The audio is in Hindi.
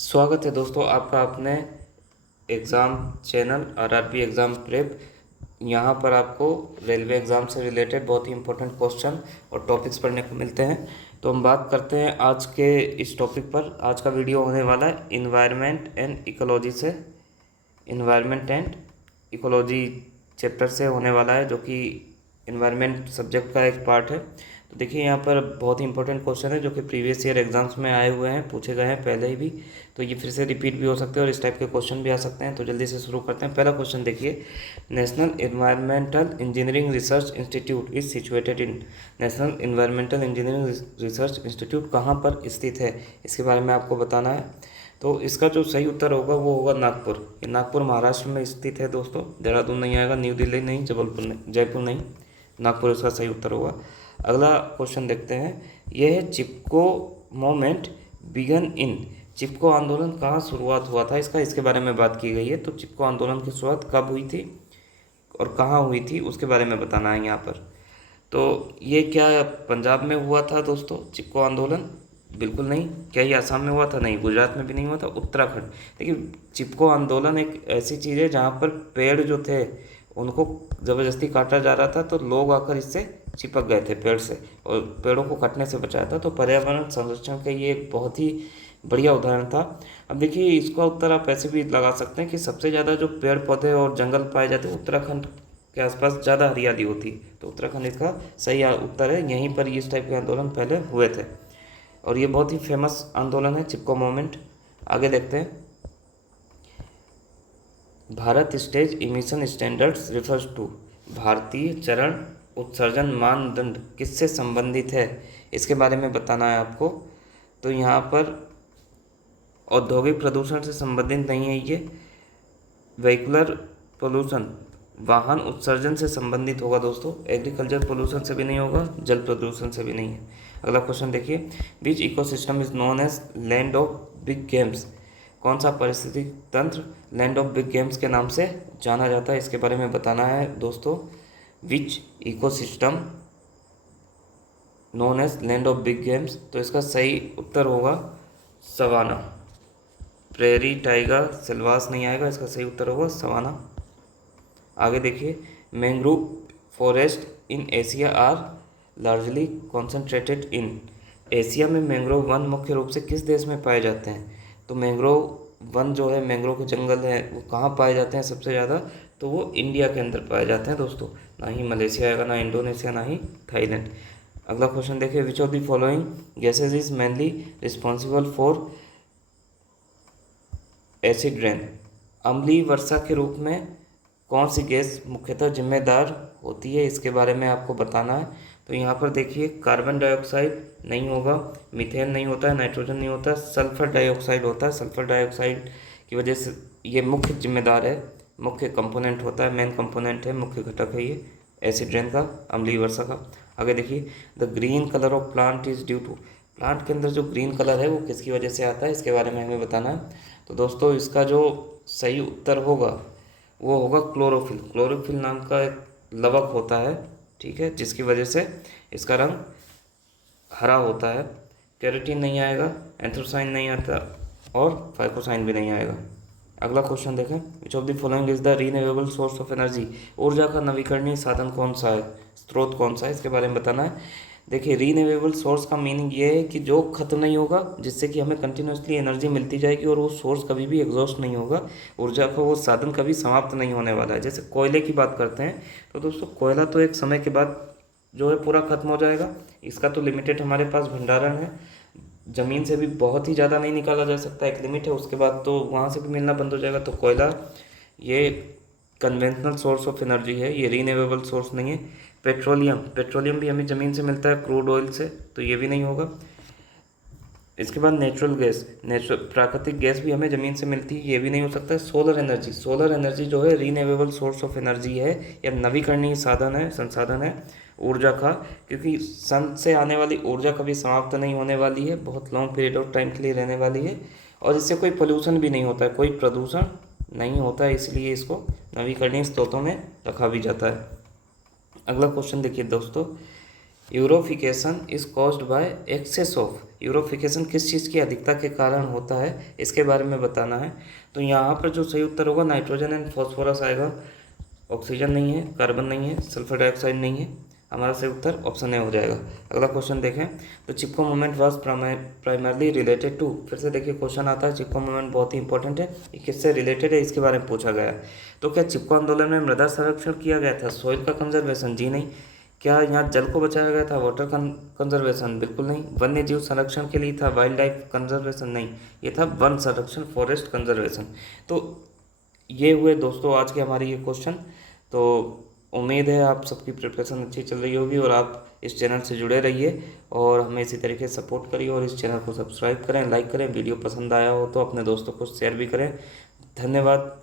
स्वागत है दोस्तों आपका अपने exam channel RRB exam prep. यहाँ पर आपको रेलवे एग्ज़ाम से रिलेटेड बहुत ही इंपॉर्टेंट क्वेश्चन और टॉपिक्स पढ़ने को मिलते हैं। तो हम बात करते हैं आज के इस टॉपिक पर। आज का वीडियो होने वाला है इन्वायरमेंट एंड इकोलॉजी से। इन्वायरमेंट एंड इकोलॉजी चैप्टर से होने वाला है, जो कि इन्वायरमेंट सब्जेक्ट का एक पार्ट है। तो देखिए यहाँ पर बहुत ही इंपॉर्टेंट क्वेश्चन है जो कि प्रीवियस ईयर एग्जाम्स में आए हुए हैं, पूछे गए हैं पहले ही भी। तो ये फिर से रिपीट भी हो सकते हैं और इस टाइप के क्वेश्चन भी आ सकते हैं। तो जल्दी से शुरू करते हैं। पहला क्वेश्चन देखिए, national environmental engineering research institute is situated in. National environmental engineering research institute कहाँ पर स्थित है, इसके बारे में आपको बताना है। तो इसका जो सही उत्तर होगा वो होगा नागपुर। ये नागपुर महाराष्ट्र में स्थित है दोस्तों। देहरादून नहीं आएगा, न्यू दिल्ली नहीं, जबलपुर नहीं, जयपुर नहीं, नागपुर इसका सही उत्तर होगा। अगला क्वेश्चन देखते हैं। यह है चिपको मोमेंट बिगन इन। चिपको आंदोलन कहाँ शुरुआत हुआ था, इसके बारे में बात की गई है। तो चिपको आंदोलन की शुरुआत कब हुई थी और कहाँ हुई थी उसके बारे में बताना है यहाँ पर। तो ये क्या पंजाब में हुआ था दोस्तों चिपको आंदोलन? बिल्कुल नहीं। क्या ये असम में हुआ था? नहीं। गुजरात में भी नहीं हुआ था। उत्तराखंड। देखिए चिपको आंदोलन एक ऐसी चीज़ है जहाँ पर पेड़ जो थे उनको ज़बरदस्ती काटा जा रहा था, तो लोग आकर इससे चिपक गए थे पेड़ से और पेड़ों को कटने से बचाया था। तो पर्यावरण संरक्षण का ये एक बहुत ही बढ़िया उदाहरण था। अब देखिए इसका उत्तर आप ऐसे भी लगा सकते हैं कि सबसे ज़्यादा जो पेड़ पौधे और जंगल पाए जाते हैं उत्तराखंड के आसपास ज़्यादा हरियाली होती। तो उत्तराखंड इसका सही उत्तर है। यहीं पर इस टाइप के आंदोलन पहले हुए थे और ये बहुत ही फेमस आंदोलन है चिपको मूवमेंट। आगे देखते हैं। Bharat stage emission standards refers to. भारतीय चरण उत्सर्जन मानदंड किससे संबंधित है, इसके बारे में बताना है आपको। तो यहाँ पर औद्योगिक प्रदूषण से संबंधित नहीं है ये। व्हीकुलर पोल्यूशन वाहन उत्सर्जन से संबंधित होगा दोस्तों। एग्रीकल्चर पोल्यूशन से भी नहीं होगा, जल प्रदूषण से भी नहीं है। अगला क्वेश्चन देखिए, which ecosystem is known as land of big games. कौन सा पारिस्थितिक तंत्र लैंड ऑफ बिग गेम्स के नाम से जाना जाता है, इसके बारे में बताना है दोस्तों। Which ecosystem known as land of big games. तो इसका सही उत्तर होगा सवाना। प्रेरी, टाइगर, सिल्वास नहीं आएगा, इसका सही उत्तर होगा सवाना। आगे देखिए, mangrove forest in Asia are largely concentrated in. Asia में मैंग्रोव वन मुख्य रूप से किस देश में पाए जाते हैं? तो मैंग्रोव वन जो है, मैंग्रोव के जंगल हैं, वो कहाँ पाए जाते हैं सबसे ज़्यादा? तो वो इंडिया के अंदर पाए जाते हैं दोस्तों। ना ही मलेशिया आएगा, ना इंडोनेशिया, ना ही थाईलैंड। अगला क्वेश्चन देखिए, which of the following gases is mainly responsible for acid rain. अम्लीय वर्षा के रूप में कौन सी गैस मुख्यतः जिम्मेदार होती है, इसके बारे में आपको बताना है। तो यहाँ पर देखिए, कार्बन डाइऑक्साइड नहीं होगा, मीथेन नहीं होता है, नाइट्रोजन नहीं होता, सल्फर डाइऑक्साइड होता है। सल्फर डाइऑक्साइड की वजह से ये मुख्य जिम्मेदार है, मुख्य कंपोनेंट होता है, मेन कंपोनेंट है, मुख्य घटक है ये एसिड रेन का, अम्लीय वर्षा का। आगे देखिए, the green colour of plant is due to. Plant के अंदर जो ग्रीन कलर है वो किसकी वजह से आता है, इसके बारे में हमें बताना है। तो दोस्तों इसका जो सही उत्तर होगा वो होगा क्लोरोफिल। क्लोरोफिल नाम का एक लवक होता है, ठीक है, जिसकी वजह से इसका रंग हरा होता है। कैरोटीन नहीं आएगा, एंथ्रोसाइन नहीं आता और फाइकोसाइन भी नहीं आएगा। अगला क्वेश्चन देखें, which of the following is the renewable source of energy. ऊर्जा का नवीकरणीय साधन कौन सा है, स्रोत कौन सा है, इसके बारे में बताना है। देखिए रीन्यूएबल सोर्स का मीनिंग ये है कि जो खत्म नहीं होगा, जिससे कि हमें कंटिन्यूसली एनर्जी मिलती जाएगी और वो सोर्स कभी भी एग्जॉस्ट नहीं होगा। ऊर्जा का वो साधन कभी समाप्त नहीं होने वाला है। जैसे कोयले की बात करते हैं, तो दोस्तों कोयला तो एक समय के बाद जो है पूरा खत्म हो जाएगा। इसका तो लिमिटेड हमारे पास भंडारण है, ज़मीन से भी बहुत ही ज़्यादा नहीं निकाला जा सकता, एक लिमिट है, उसके बाद तो वहाँ से भी मिलना बंद हो जाएगा। तो कोयला ये कन्वेंशनल सोर्स ऑफ एनर्जी है, ये रीन्यूएबल सोर्स नहीं है। पेट्रोलियम भी हमें ज़मीन से मिलता है, क्रूड ऑयल से, तो ये भी नहीं होगा। इसके बाद नेचुरल गैस, प्राकृतिक गैस भी हमें ज़मीन से मिलती है, ये भी नहीं हो सकता है। सोलर एनर्जी जो है रीन्यूएबल सोर्स ऑफ एनर्जी है, या नवीकरणीय साधन है, संसाधन है ऊर्जा का, क्योंकि सन से आने वाली ऊर्जा कभी समाप्त नहीं होने वाली है, बहुत लॉन्ग पीरियड ऑफ टाइम के लिए रहने वाली है और इससे कोई पोल्यूशन भी नहीं होता है, कोई प्रदूषण नहीं होता है, इसलिए इसको नवीकरणीय स्रोतों में रखा भी जाता है। अगला क्वेश्चन देखिए दोस्तों, eutrophication is caused by excess of, eutrophication किस चीज़ की अधिकता के कारण होता है, इसके बारे में बताना है। तो यहाँ पर जो सही उत्तर होगा नाइट्रोजन एंड फॉस्फोरस आएगा, ऑक्सीजन नहीं है, कार्बन नहीं है, सल्फर डाइऑक्साइड नहीं है, हमारा सही उत्तर ऑप्शन ए हो जाएगा। अगला क्वेश्चन देखें, तो Chipko movement was primarily related to, फिर से देखिए क्वेश्चन आता है, चिपको मूवमेंट बहुत ही इंपॉर्टेंट है, ये किससे रिलेटेड है इसके बारे में पूछा गया है। तो क्या चिपको आंदोलन में मृदा संरक्षण किया गया था, सॉइल का कंजर्वेशन, जी नहीं। क्या यहाँ जल को बचाया गया था, वाटर कंजर्वेशन, बिल्कुल नहीं। वन्य जीव संरक्षण के लिए था, वाइल्ड लाइफ कंजर्वेशन, नहीं, ये था वन संरक्षण, फॉरेस्ट कंजर्वेशन। तो ये हुए दोस्तों आज के हमारे ये क्वेश्चन। तो उम्मीद है आप सबकी प्रिपरेशन अच्छी चल रही होगी और आप इस चैनल से जुड़े रहिए और हमें इसी तरीके से सपोर्ट करिए और इस चैनल को सब्सक्राइब करें, लाइक करें, वीडियो पसंद आया हो तो अपने दोस्तों को शेयर भी करें। धन्यवाद।